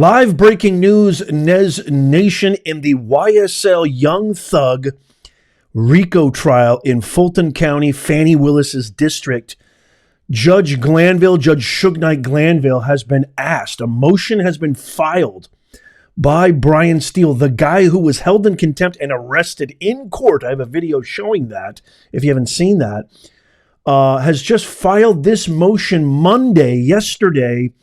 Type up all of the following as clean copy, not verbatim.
Live breaking news, Nez Nation, in the YSL young thug Rico trial in Fulton County, Fani Willis's district. Judge Suge Knight Glanville has been asked. A motion has been filed by Brian Steele, the guy who was held in contempt and arrested in court. I have a video showing that, if you haven't seen that. Has just filed this motion yesterday,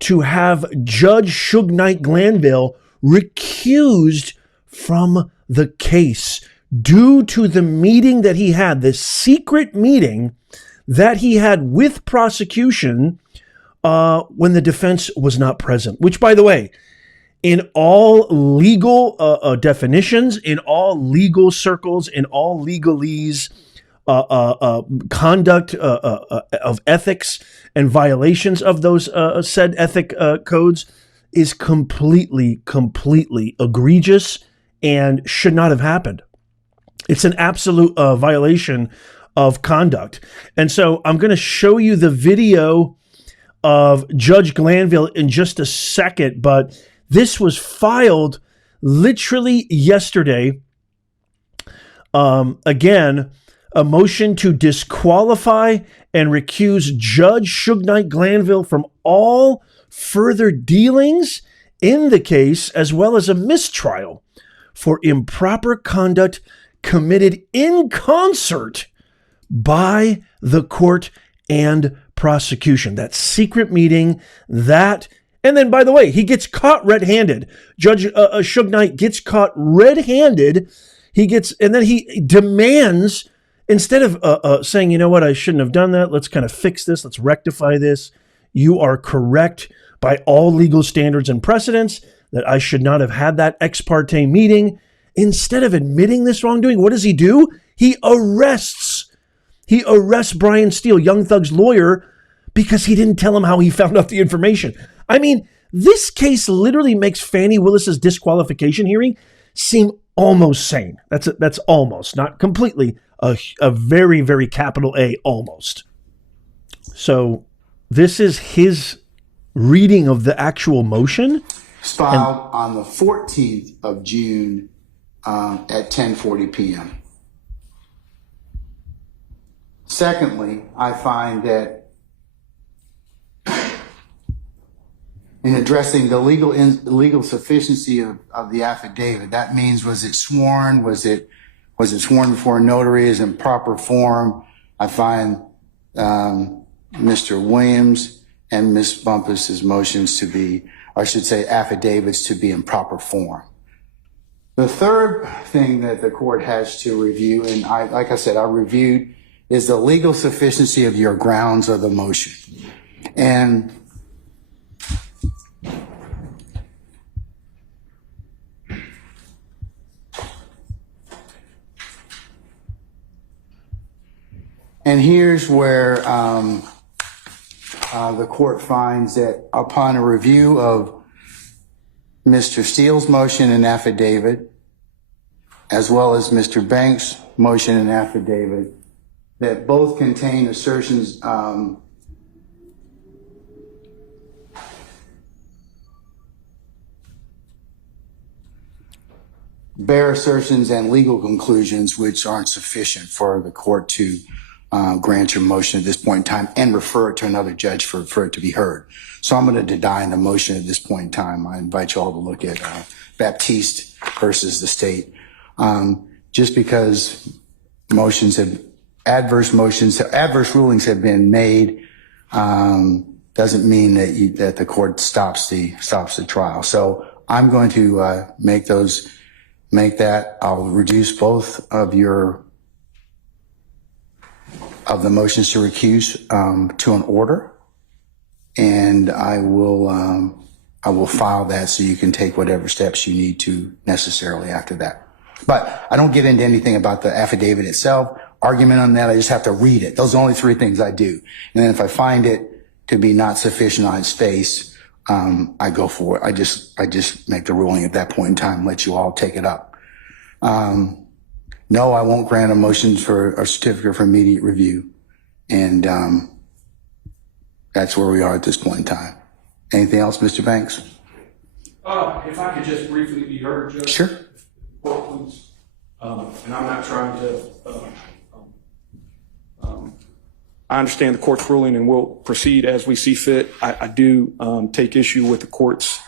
to have Judge Suge Knight Glanville recused from the case due to the meeting that he had, the secret meeting that he had with prosecution when the defense was not present. Which, by the way, in all legal definitions, in all legal circles, in all legalese, conduct of ethics and violations of those said ethic codes is completely egregious and should not have happened. It's an absolute violation of conduct. And so I'm going to show you the video of Judge Glanville in just a second, but this was filed literally yesterday. Again, a motion to disqualify and recuse Judge Suge Knight Glanville from all further dealings in the case, as well as a mistrial for improper conduct committed in concert by the court and prosecution. That secret meeting, and then, by the way, he gets caught red-handed. Judge Suge Knight gets caught red-handed. And then he demands, instead of saying, you know what, I shouldn't have done that, let's kind of fix this, let's rectify this, you are correct by all legal standards and precedents that I should not have had that ex parte meeting. Instead of admitting this wrongdoing, what does he do? He arrests Brian Steele, Young Thug's lawyer, because he didn't tell him how he found out the information. I mean, this case literally makes Fani Willis's disqualification hearing seem almost sane. That's almost, not completely, a very, very capital A almost. So this is his reading of the actual motion. Filed on the 14th of June at 10:40 p.m. Secondly, I find that in addressing the legal sufficiency of the affidavit, that means, was it sworn? Was it sworn before a notary? Is in proper form? I find Mr. Williams and Ms. Bumpus's motions to be, or I should say affidavits, to be in proper form. The third thing that the court has to review, and like I said, I reviewed, is the legal sufficiency of your grounds of the motion. And here's where the court finds that upon a review of Mr. Steele's motion and affidavit, as well as Mr. Banks' motion and affidavit, that both contain assertions bare assertions and legal conclusions which aren't sufficient for the court to grant your motion at this point in time and refer it to another judge for it to be heard. So I'm going to deny the motion at this point in time. I invite you all to look at Baptiste versus the state. Just because adverse rulings have been made, doesn't mean that the court stops the trial. So I'm going to make that. I'll reduce both of the motions to recuse to an order, and I will file that so you can take whatever steps you need to necessarily after that. But I don't get into anything about the affidavit itself, argument on that. I just have to read it. Those are the only three things I do. And then if I find it to be not sufficient on its face, I go for it. I just make the ruling at that point in time, let you all take it up. No, I won't grant a motion for a certificate for immediate review. And that's where we are at this point in time. Anything else, Mr. Banks? If I could just briefly be heard, Judge. Sure. Court, please. And I'm not trying to. I understand the court's ruling, and we'll proceed as we see fit. I do take issue with the court's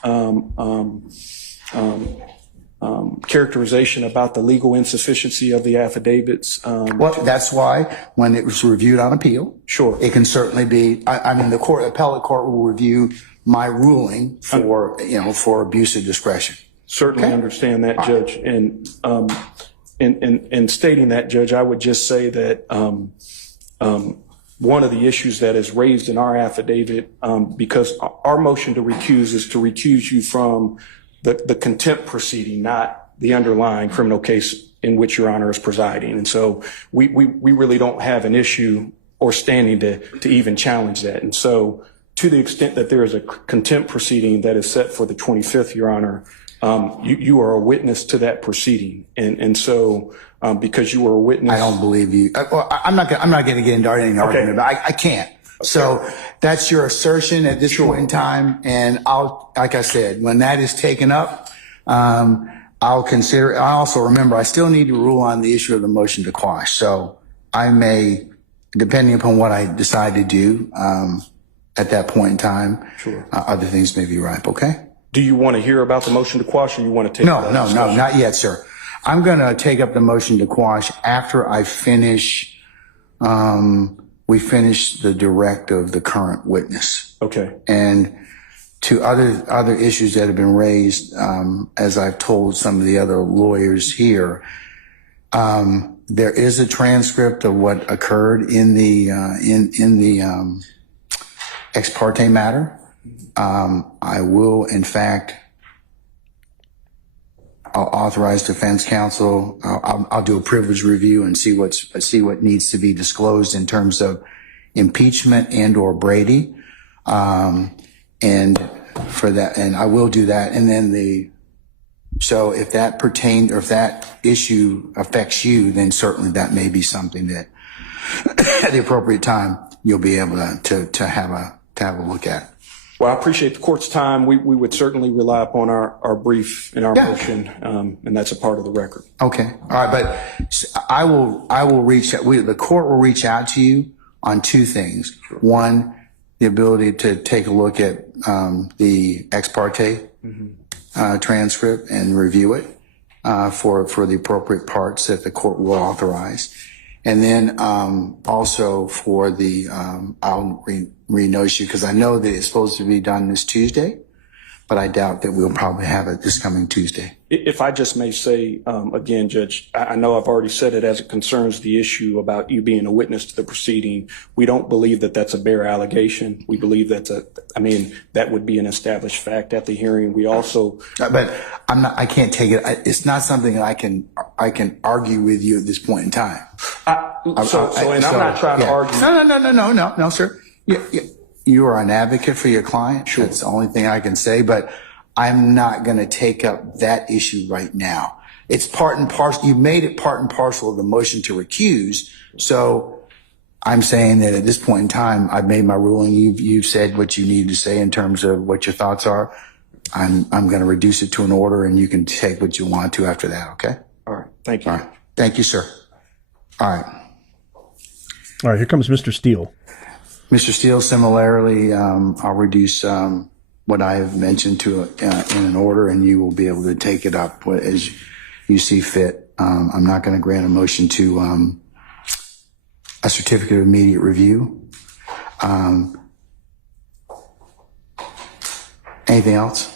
characterization about the legal insufficiency of the affidavits. Well, that's why when it was reviewed on appeal, Sure. it can certainly be. I mean, the appellate court will review my ruling for for abuse of discretion. Certainly understand that, Judge. And in stating that, Judge, I would just say that one of the issues that is raised in our affidavit, because our motion to recuse is to recuse you from the contempt proceeding, not the underlying criminal case in which Your Honor is presiding. And so we really don't have an issue or standing to even challenge that. And so to the extent that there is a contempt proceeding that is set for the 25th, Your Honor, you are a witness to that proceeding. And so because you were a witness. I don't believe you. Well, I'm not going to get into any argument, but I can't. Okay. So that's your assertion at this point in time. And like I said, when that is taken up, I'll consider. I also remember I still need to rule on the issue of the motion to quash. So I may, depending upon what I decide to do at that point in time, sure. Other things may be ripe. Okay. Do you want to hear about the motion to quash, or you want to take? No, not yet, sir. I'm going to take up the motion to quash after I finish. We finish the direct of the current witness. Okay. And to other issues that have been raised, as I've told some of the other lawyers here, there is a transcript of what occurred in the ex parte matter. I will, in fact, I'll authorize defense counsel. I'll do a privilege review and see what needs to be disclosed in terms of impeachment and or Brady. And for that, and I will do that. And then so if that pertains, or if that issue affects you, then certainly that may be something that at the appropriate time you'll be able to have a look at. Well, I appreciate the court's time. We would certainly rely upon our brief and our motion, and that's a part of the record. Okay. All right. But I will reach out. The court will reach out to you on two things. Sure. One, the ability to take a look at the ex parte transcript and review it for the appropriate parts that the court will authorize. And then also for the, I'll re-notice you because I know that it's supposed to be done this Tuesday, but I doubt that we'll probably have it this coming Tuesday. If I just may say, again, Judge, I know I've already said it as it concerns the issue about you being a witness to the proceeding. We don't believe that that's a bare allegation. We believe that would be an established fact at the hearing. We also. But I can't take it. It's not something that I can argue with you at this point in time. I'm not trying to argue. No, sir. You are an advocate for your client. Sure. That's the only thing I can say, but I'm not going to take up that issue right now. It's part and parcel. You made it part and parcel of the motion to recuse. So I'm saying that at this point in time, I've made my ruling. You've said what you need to say in terms of what your thoughts are. I'm going to reduce it to an order, and you can take what you want to after that. Okay. All right. Thank you. All right. Thank you, sir. All right. All right. Here comes Mr. Steele. Mr. Steele, similarly, I'll reduce what I have mentioned to in an order, and you will be able to take it up as you see fit. I'm not going to grant a motion to a certificate of immediate review. Anything else?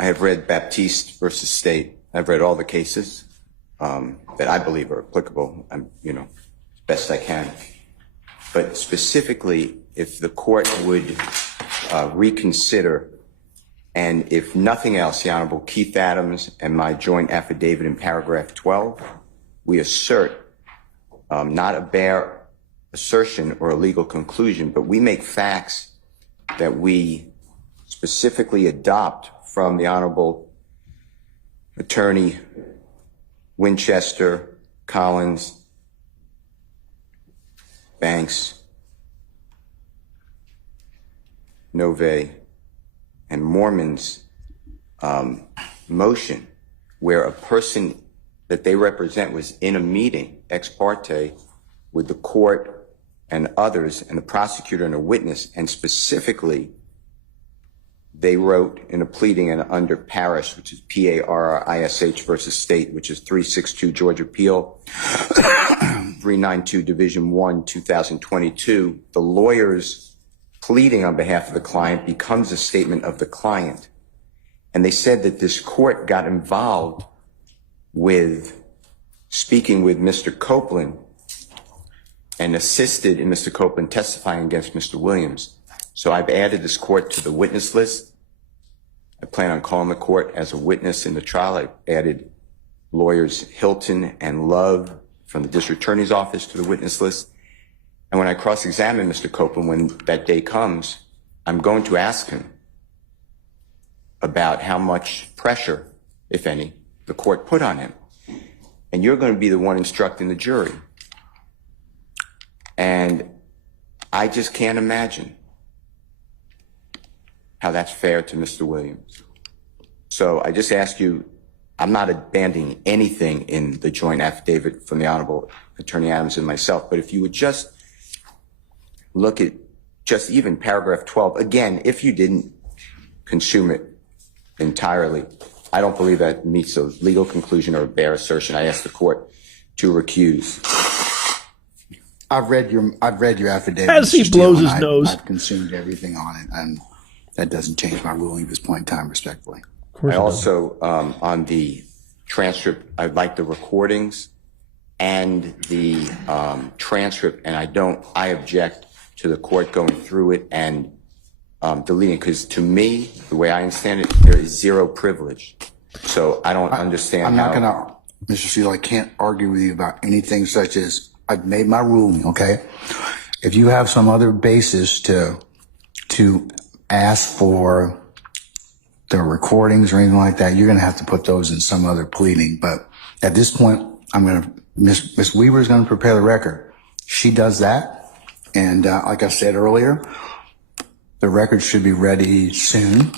I have read Baptiste versus State. I've read all the cases that I believe are applicable. I'm, as best I can. But specifically, if the court would reconsider, and if nothing else, the Honorable Keith Adams and my joint affidavit in paragraph 12, we assert not a bare assertion or a legal conclusion, but we make facts that we specifically adopt from the Honorable Attorney Winchester, Collins, Banks, Nove, and Mormon's motion where a person that they represent was in a meeting ex parte with the court and others and the prosecutor and a witness, and specifically they wrote in a pleading and under Parish, which is P-A-R-R-I-S-H versus State, which is 362 Georgia Appeal, 392 Division 1, 2022, the lawyer's pleading on behalf of the client becomes a statement of the client. And they said that this court got involved with speaking with Mr. Copeland and assisted in Mr. Copeland testifying against Mr. Williams. So I've added this court to the witness list. I plan on calling the court as a witness in the trial. I added lawyers Hilton and Love from the district attorney's office to the witness list. And when I cross-examine Mr. Copeland, when that day comes, I'm going to ask him about how much pressure, if any, the court put on him. And you're going to be the one instructing the jury. And I just can't imagine how that's fair to Mr. Williams. So I just ask you, I'm not abandoning anything in the joint affidavit from the Honorable Attorney Adams and myself, but if you would just look at just even paragraph 12, again, if you didn't consume it entirely, I don't believe that meets a legal conclusion or a bare assertion. I ask the court to recuse. I've read your affidavit. As he Mr. Steele, blows and his nose. I've consumed everything on it, and that doesn't change my ruling at this point in time, respectfully. I also, on the transcript, I'd like the recordings and the transcript, and I object to the court going through it and deleting, because to me, the way I understand it, there is zero privilege. So I don't understand I'm not gonna, Mr. Steele, I can't argue with you about anything such as I've made my ruling, okay? If you have some other basis to ask for the recordings or anything like that, you're gonna have to put those in some other pleading. But at this point, Miss Weaver's gonna prepare the record. She does that. And like I said earlier, the record should be ready soon.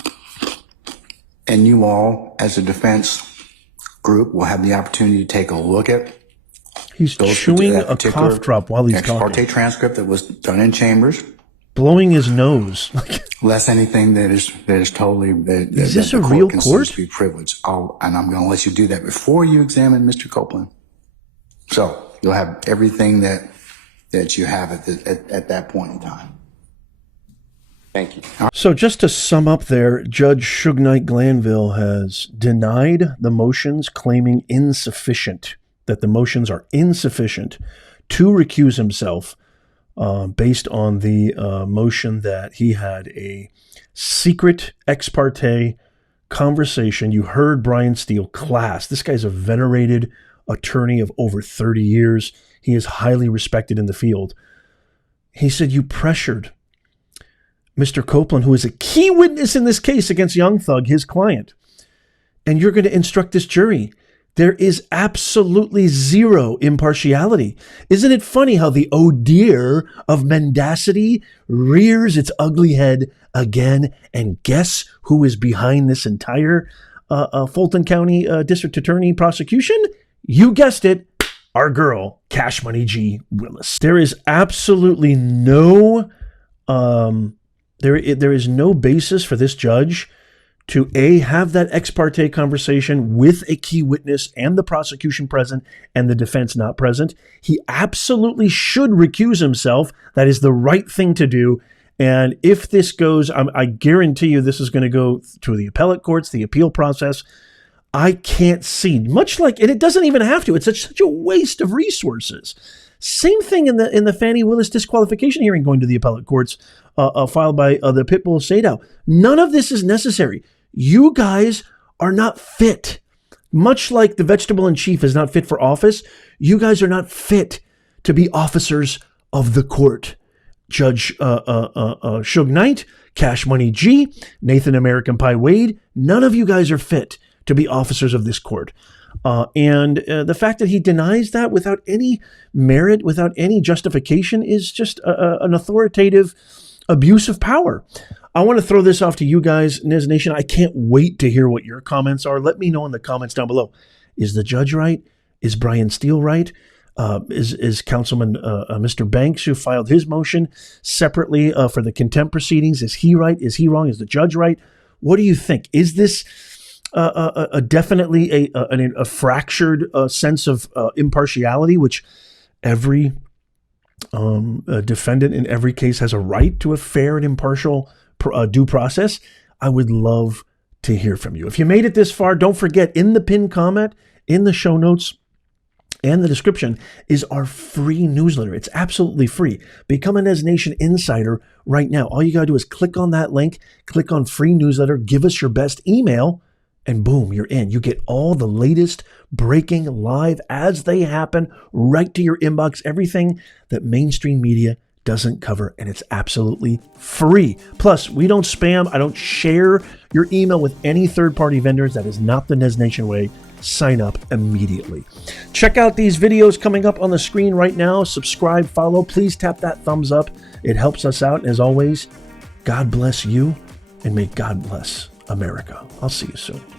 And you all, as a defense group, will have the opportunity to take a look at He's chewing a cough drop while he's ex parte talking. transcript that was done in chambers. Blowing his nose. Less anything that is totally Is this a real court? To be privileged. And I'm going to let you do that before you examine Mr. Copeland. So you'll have everything that you have at that point in time. Thank you. So just to sum up there, Judge Suge Glanville has denied the motions, claiming that the motions are insufficient to recuse himself based on the motion that he had a secret ex parte conversation. You heard Brian Steele, class. This guy's a venerated attorney of over 30 years. He is highly respected in the field. He said, you pressured Mr. Copeland, who is a key witness in this case against Young Thug, his client, and you're going to instruct this jury. There is absolutely zero impartiality. Isn't it funny how the oh dear of mendacity rears its ugly head again? And guess who is behind this entire Fulton County District Attorney prosecution? You guessed it, our girl, Cash Money G. Willis. There is absolutely no there is no basis for this judge to have that ex parte conversation with a key witness and the prosecution present and the defense not present. He absolutely should recuse himself. That is the right thing to do. And if this goes, I guarantee you this is going to go to the appellate courts, the appeal process. I can't see, much like, and it doesn't even have to. It's such a waste of resources. Same thing in the Fani Willis disqualification hearing going to the appellate courts, filed by the Pitbull Sadow. None of this is necessary. You guys are not fit. Much like the vegetable in chief is not fit for office, you guys are not fit to be officers of the court. Judge Suge Knight, Cash Money G, Nathan American Pie Wade, none of you guys are fit to be officers of this court. And the fact that he denies that without any merit, without any justification, is just an authoritative abuse of power. I want to throw this off to you guys, Nez Nation. I can't wait to hear what your comments are. Let me know in the comments down below. Is the judge right? Is Brian Steele right? Is Councilman Mr. Banks, who filed his motion separately for the contempt proceedings, is he right? Is he wrong? Is the judge right? What do you think? Is this definitely a fractured sense of impartiality, which every defendant in every case has a right to a fair and impartial due process? I would love to hear from you. If you made it this far, don't forget, in the pinned comment, in the show notes, and the description is our free newsletter. It's absolutely free. Become a Nez Nation insider right now. All you got to do is click on that link, click on free newsletter, give us your best email, and boom, you're in. You get all the latest breaking live as they happen right to your inbox, everything that mainstream media doesn't cover, and it's absolutely free. Plus, we don't spam. I don't share your email with any third-party vendors. That is not the Nez Nation way. Sign up immediately. Check out these videos coming up on the screen right now. Subscribe, follow. Please tap that thumbs up. It helps us out. And as always, God bless you, and may God bless America. I'll see you soon.